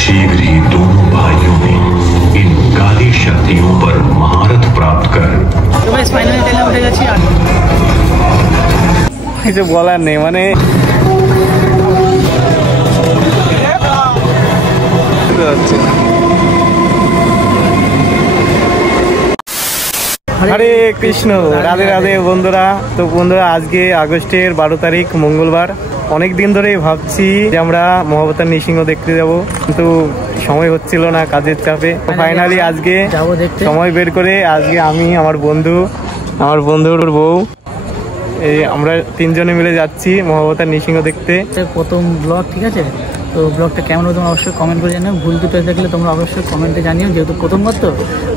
शीघ्र ही दोनों भाइयों ने इन काली शक्तियों पर महारत प्राप्त कर কিছু বলার নেই মানে হরে কৃষ্ণ, রাধে রাধে বন্ধুরা। তো বন্ধুরা, আজকে আগস্টের 12 তারিখ মঙ্গলবার। অনেক দিন ধরেই ভাবছি যে আমরা মহাবতার নৃসিংহ দেখতে যাব, কিন্তু সময় হচ্ছিল না কাজের চাপে। ফাইনালি আজকে সময় বের করে আজকে আমি, আমার বন্ধুর বউ, এই আমরা 3 জনে মিলে যাচ্ছি মহাবতার নৃসিংহ দেখতে। প্রথম ব্লগ, ঠিক আছে? তো ব্লগটা কেমন হবে তোমরা অবশ্যই কমেন্ট করে জানিও। ভুল দুটো দেখলে তোমরা অবশ্যই কমেন্টে জানিও, যেহেতু প্রথমবার তো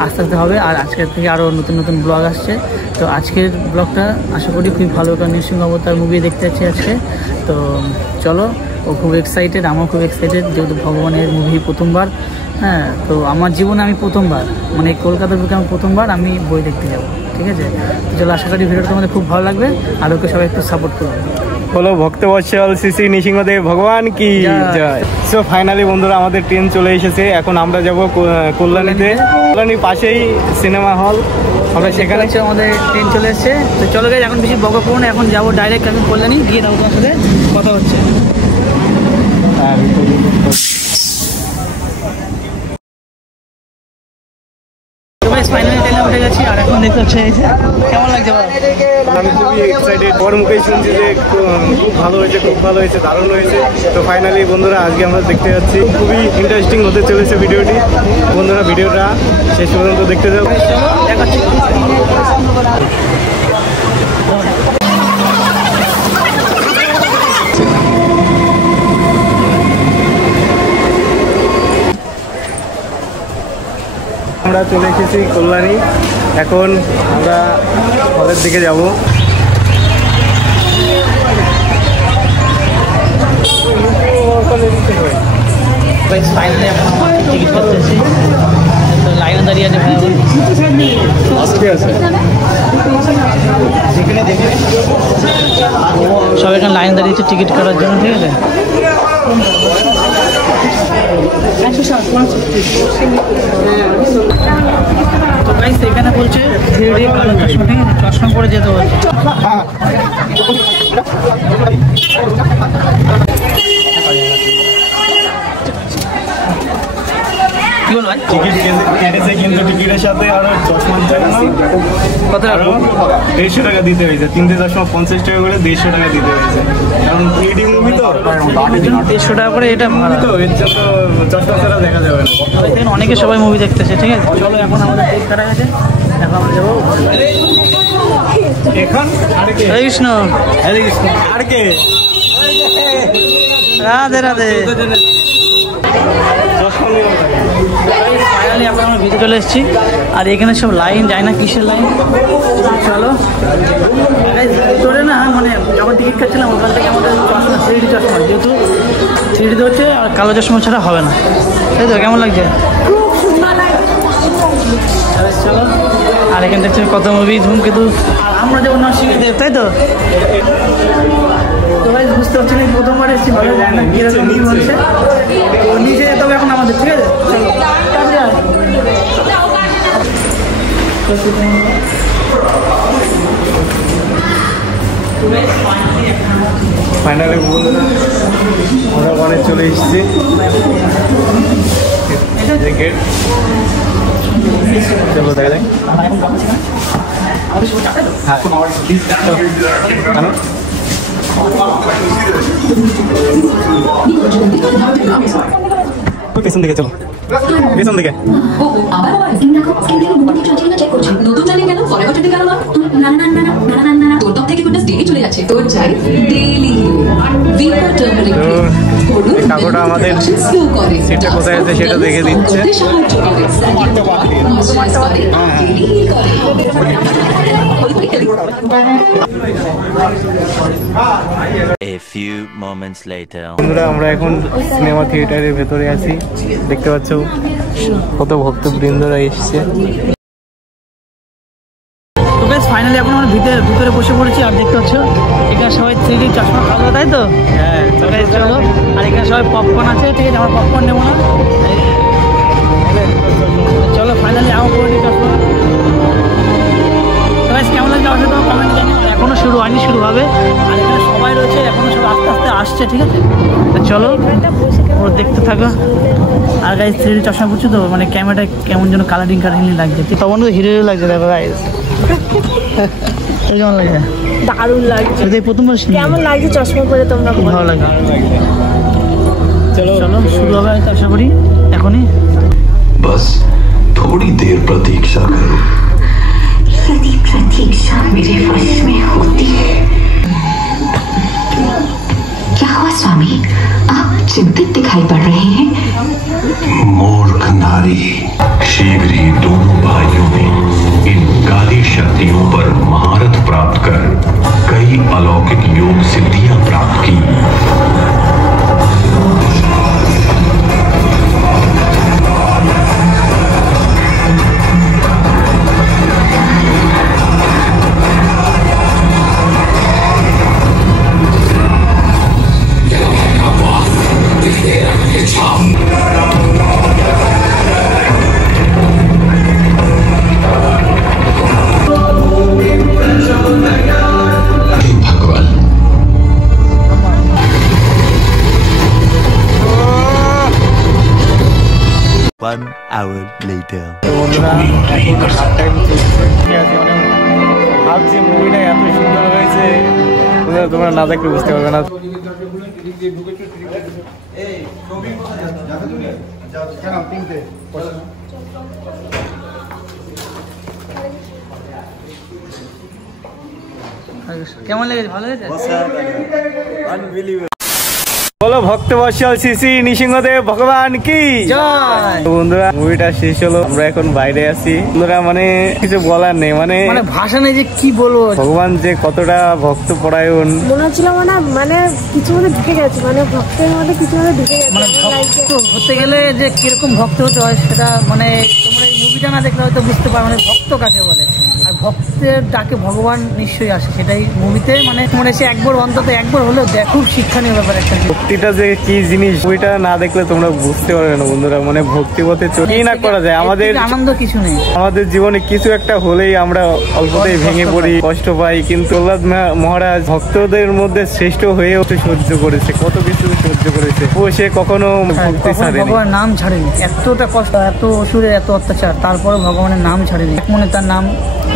আস্তে আস্তে হবে। আর আজকের থেকে আরও নতুন নতুন ব্লগ আসছে। তো আজকের ব্লগটা আশা করি খুবই ভালো, কারণ নৃসিংহ অবতার মুভি দেখতে যাচ্ছি আজকে। তো চলো, ও খুব এক্সাইটেড, আমিও খুব এক্সাইটেড, যেহেতু ভগবানের মুভি প্রথমবার। হ্যাঁ, তো আমার জীবনে আমি প্রথমবার, মানে কলকাতার বুকে আমি প্রথমবার আমি বই দেখতে যাবো, ঠিক আছে? তো চলো, আশা করি ভিডিওটা তোমাদের খুব ভালো লাগবে, আর ওকে সবাই একটু সাপোর্ট করবে। বলো ভক্তবৎসল শ্রী শ্রী নৃসিংহদেব ভগবান কি জয়। সো ফাইনালি বন্ধুরা, আমাদের ট্রেন চলে এসেছে। এখন আমরা যাব কল্যাণীতে। কল্যাণীর পাশেই সিনেমা হল, আমরা সেখানে আমাদের ট্রেন চলে এসেছে। তো চলো গাইস, এখন বেশি বকা করবো না, এখন যাবো ডাইরেক্ট এখন কল্যাণী, গিয়ে যাবো তোমার সাথে কথা হচ্ছে। ফাইনালি ট্রেনে উঠে গেছি, আর এখন দেখতে হচ্ছে কেমন লাগছে? আমি খুবই এক্সাইটেড, ওর মুখেই শুনছি যে খুব ভালো হয়েছে, দারুণ হয়েছে। তো ফাইনালি বন্ধুরা, আজকে আমরা দেখতে যাচ্ছি। খুবই ইন্টারেস্টিং হতে চলেছে ভিডিওটি। বন্ধুরা, ভিডিওটা শেষ পর্যন্ত দেখতে যাবো। আমরা চলে এসেছি কল্যাণী, এখন আমরা হলের দিকে যাব। ফাইনালি আমরা টিকিট করতেছি, লাইনে দাঁড়িয়ে আছে ভাই, সব এখানে লাইন দাঁড়িয়েছে টিকিট কাটার জন্য, ঠিক আছে? তো গাইস, এখানে বলছে 3D কালো চশমা, ঠিক আছে? চশমা পরে যেতে বলছে। টিকিট কেটেছে, কিন্তু টিকিটের সাথে আরো চশমা কত 150 টাকা দিতে হয়েছে। 3টে চশমা 50 টাকা করে 150 টাকা দিতে হয়েছে, কারণ 3D মুভি তো 150 টাকা করে। এটা ভালো তো, এর জন্য চশমা ছাড়া দেখা যাবে না। এখানে অনেকে সবাই মুভি দেখতেছে, ঠিক আছে? চলো, এখন আমাদের টিকিট কাটা গেছে, এখন আমরা যাবো এখন। হরে কৃষ্ণ, হরে কৃষ্ণ। আর কে? রাধে রাধে। ফাইনালি এখন আমরা ভিতরে চলে এসেছি, আর এখানে সব লাইন যায় না, কিসের লাইন? চলো ভিতরে না, মানে যখন টিকিট কাটছিলাম ওখান থেকে আমাদের চশমা 3D চশমা, যেহেতু 3D হচ্ছে, আর কালো চশমা ছাড়া হবে না, তাই তো? কেমন লাগছে? চলো, আর এখানে দেখছি কত মুভি, ধূমকেতু, আর আমরা যাবো নরসিংহদেব, তাই তো? তো ভাই বুঝতে পারছি না, প্রথমবার এসেছি, ভালো যায় না কিরকম কি বলছে। তো নিচে যেতে হবে এখন আমাদের, ঠিক আছে? চলো ফাইনালি বন্ধুরা, আমরা ওখানে চলে এসেছি। গেট, চলো দেখা যায়। পেছন দিকে চলো, পেছন দিকে। কাকুটা আমাদের সিটটা কোথায় আছে সেটা দেখে দিচ্ছে। A few moments later. বন্ধুরা, আমরা এখন সিনেমা থিয়েটারের ভেতরে আছি, দেখতে পাচ্ছ কত ভক্তবৃন্দরা এসেছে। ফাইনালি এখন আমরা ভিতরে বসে পড়েছি, আর দেখতে পাচ্ছ এখানে সবাই 3D চশমা খাওয়া, তাই তো? হ্যাঁ, চলো। আর এখানে সবাই পপকর্ন আছে, ঠিক আছে? আমরা পপকর্ন নেবো না, এখনো শুরু হয়নি, শুরু হবে। আর এখানে সবাই রয়েছে, এখনো সব আস্তে আস্তে আসছে, ঠিক আছে? তো চলো ও দেখতে থাকো। আর গাইজ 3D চশমা পড়ছো তো, মানে ক্যামেরাটা কেমন যেন কালারিং লাগছে, ঠিক তখন তো হিরো লাগছে। দেখো গাইজ কেমন লাগে, দারুণ লাগছে। প্রথমবার কেমন লাগছে চশমা পরে তোমরা? খুব ভালো লাগে। চলো চলো শুরু হবে আশা করি এখনই। बस थोड़ी देर प्रतीक्षा करो। यदि प्रतीक्षा मेरे वश में होती है। क्या हुआ स्वामी, आप चिंतित दिखाई पड़ रहे हैं? मूर्ख नारी, शीघ्र ही दोनों भाइयों ने इन काली शक्तियों पर महारत प्राप्त कर कई अलौकिक योग सिद्धियां प्राप्त की। भगवान, 1 hour later. বন্ধুরা এখন টাইম চলছে, ঠিক আছে? ভাবছি মুভিটা এত সুন্দর হয়েছে, তোমরা না দেখলে বুঝতে পারবে না। কেমন লেগেছে? ভালো লেগেছে? বলো ভক্তবৎসল শ্রী শ্রী নৃসিংহদেব ভগবান কি জয়। তো বন্ধুরা মুভিটা শেষ হলো, আমরা এখন বাইরে আছি। বন্ধুরা মানে কিছু বলার নেই, মানে ভাষা নেই যে কি বলবো। ভগবান যে কতটা ভক্ত পরায়ণ, মনে হচ্ছিল মানে কিছু মধ্যে ঢুকে গেছে, মানে ভক্তের মধ্যে কিছু মধ্যে ঢুকে গেছে। মানে ভক্ত হতে গেলে যে কিরকম ভক্ত হতে হয় সেটা মানে তোমরা এই মুভিটা না দেখলে হয়তো বুঝতে পারো, মানে ভক্ত কাকে বলে। আর ভক্তের ডাকে ভগবান নিশ্চয়ই আসে, সেটাই মুভিতে মানে তোমরা এসে একবার অন্তত একবার হলেও দেখো, শিক্ষণীয় ব্যাপার একটা। ভক্তিটা যে কি জিনিস ওইটা না দেখলে তোমরা বুঝতে পারবে না বন্ধুরা। মানে ভক্তি পথে চলেই না করা যায়, আমাদের আনন্দ কিছু নেই। আমাদের জীবনে কিছু একটা হলেই আমরা অল্পতেই ভেঙে পড়ি, কষ্ট পাই। কিন্তু প্রহ্লাদ মহারাজ ভক্তদের মধ্যে শ্রেষ্ঠ হয়েও সহ্য করেছে, কত কিছু সহ্য করেছে, ও সে কখনো ভক্তি ছাড়েনি, ভগবানের নাম ছাড়েনি। এতটা কষ্ট, এত অসুরের এত অত্যাচার, তারপরে ভগবানের নাম ছাড়েনি, এক মনে তার নাম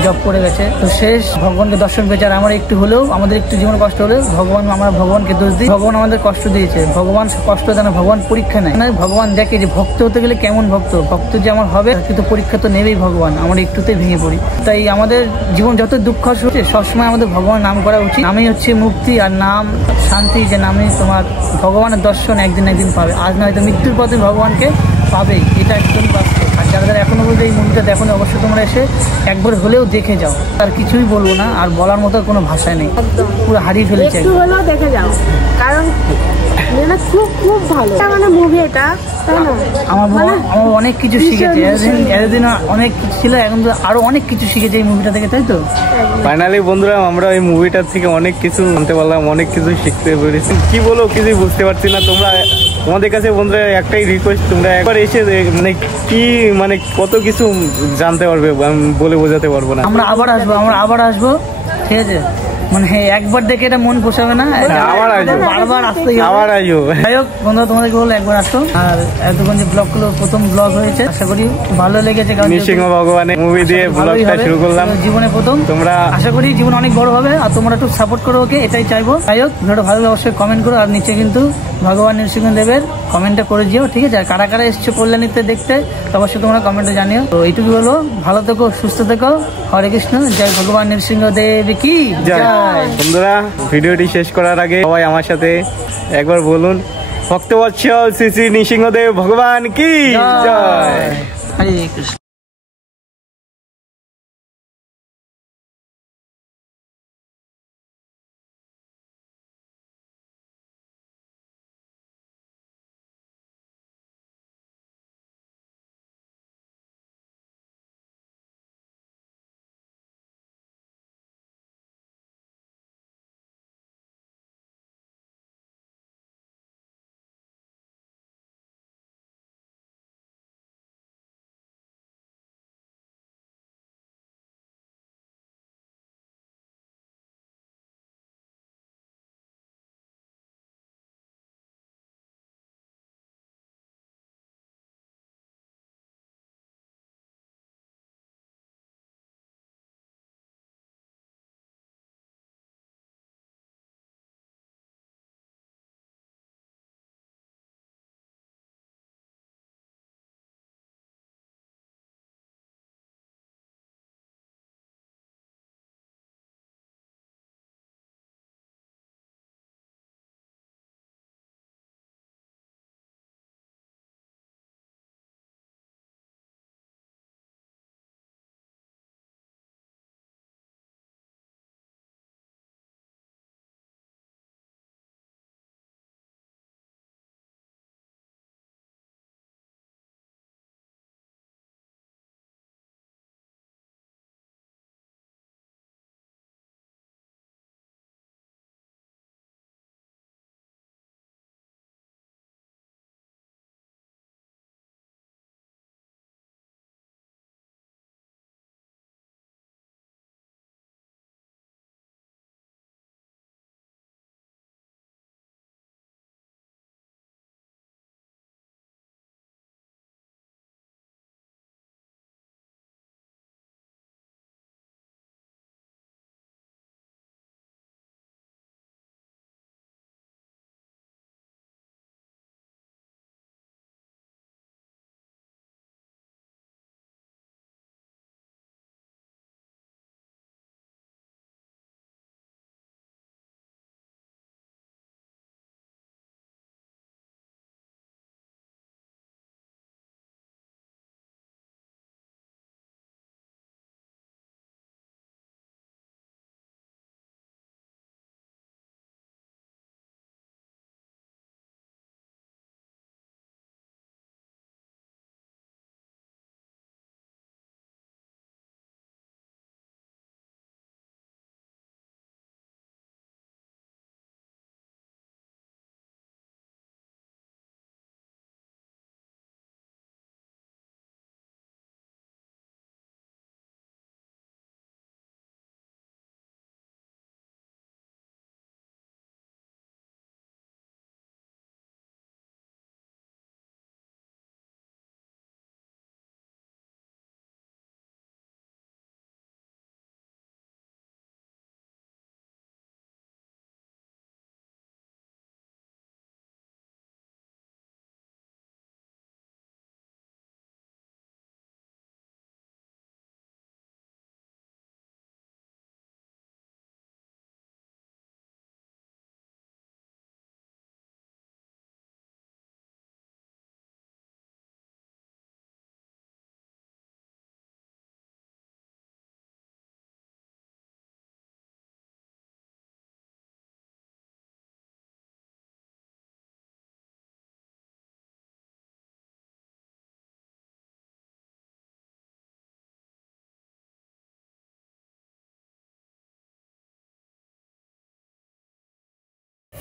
জপ করে গেছে। তো শেষ ভগবানকে দর্শন পেয়েছে। আর আমার একটু হলেও, আমাদের একটু জীবনে কষ্ট হলেও ভগবান, আমরা ভগবানকে দোষ দিই, ভগবান আমাদের কষ্ট দিয়েছে। ভগবান কষ্ট দেয় না, ভগবান পরীক্ষা নেয়। ভগবান দেখে যে ভক্ত হতে গেলে কেমন ভক্ত, ভক্ত যে আমার হবে, কিন্তু পরীক্ষা তো নেবেই ভগবান। আমরা একটুতেই ভেঙে পড়ি। তাই আমাদের জীবন যত দুঃখ হচ্ছে, সবসময় আমাদের ভগবানের নাম করা উচিত। নামই হচ্ছে মুক্তি, আর নাম শান্তি। যে নামে তোমার ভগবানের দর্শন একদিন একদিন পাবে, আজ নয়তো মৃত্যুর পথে ভগবানকে পাবেই, এটা একদমই বাস্তব। আর যারা যারা এখনো বলতে এই মুভিটা দেখো, অবশ্যই তোমরা এসে একবার হলেও দেখে যাও। আর কিছুই বলবো না, আর বলার মতো কোনো ভাষায় নেই, পুরো হারিয়ে ফেলেছে। একটু হলেও দেখে যাও, কারণ মানে খুব খুব ভালো মানে মুভি এটা, তাই না? আমার অনেক কিছু শিখেছে, এতদিন অনেক কিছু ছিল, এখন তো আরো অনেক কিছু শিখেছে এই মুভিটা থেকে, তাই তো? ফাইনালি বন্ধুরা আমরা এই মুভিটার থেকে অনেক কিছু জানতে পারলাম, অনেক কিছু শিখতে পেরেছি। কি বলো কিছুই বুঝতে পারছি না। তোমাদের কাছে বন্ধুরা একটাই রিকোয়েস্ট, তোমরা একবার এসে মানে কি মানে কত কিছু জানতে পারবে, বলে বোঝাতে পারবো না। আমরা আবার আসবো, ঠিক আছে? মানে একবার দেখে এটা মন পোষাবে না, আবার আসবো, বারবার আসতে আবার আসবো। যাই হোক বন্ধুরা, তোমাদেরকে বলবো একবার আসো। আর এতক্ষণ যে ব্লগগুলো প্রথম ব্লগ হয়েছে, আশা করি ভালো লেগেছে। কারণ নৃসিংহ ভগবানের মুভি দিয়ে ব্লগটা শুরু করলাম, জীবনে প্রথম। তোমরা আশা করি জীবন অনেক বড় হবে, আর তোমরা একটু সাপোর্ট করো ওকে, এটাই চাইবো। যাই হোক ভিডিওটা ভালো অবশ্যই কমেন্ট করো, আর নিচে কিন্তু ভগবান নৃসিংহদেবের কমেন্টটা করে দিও, ঠিক আছে? আর কারা কারা এসছো কল্যাণীতে দেখতে, অবশ্যই তোমরা কমেন্টে জানিও। তো এইটুকু হলো, ভালো থেকো, সুস্থ থেকো, হরে কৃষ্ণ, জয় ভগবান নৃসিংহদেব কি জয়। বন্ধুরা ভিডিওটি শেষ করার আগে সবাই আমার সাথে একবার বলুন, ভক্তবৎসল শ্রী শ্রী নৃসিংহদেব ভগবান কি জয়। হরে কৃষ্ণ।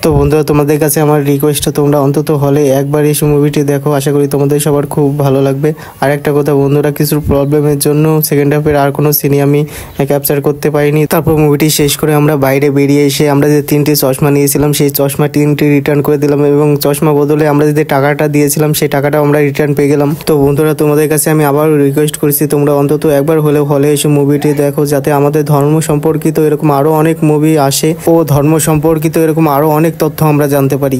তো বন্ধুরা তোমাদের কাছে আমার রিকোয়েস্ট, তোমরা অন্তত হলে একবার এসে মুভিটি দেখো, আশা করি তোমাদের সবার খুব ভালো লাগবে। আর একটা কথা বন্ধুরা, কিছু প্রবলেমের জন্য সেকেন্ড হাফের আর কোনো সিনে আমি ক্যাপচার করতে পারিনি। তারপর মুভিটি শেষ করে আমরা বাইরে বেরিয়ে এসে আমরা যে 3টি চশমা নিয়েছিলাম সেই চশমা 3টি রিটার্ন করে দিলাম, এবং চশমা বদলে আমরা যে টাকাটা দিয়েছিলাম সেই টাকাটা আমরা রিটার্ন পেয়ে গেলাম। তো বন্ধুরা তোমাদের কাছে আমি আবার রিকোয়েস্ট করছি, তোমরা অন্তত একবার হলেও হলে এসে মুভিটি দেখো, যাতে আমাদের ধর্ম সম্পর্কিত এরকম আরো অনেক মুভি আসে ও ধর্ম সম্পর্কিত এরকম আরো অনেক তথ্য আমরা জানতে পারি।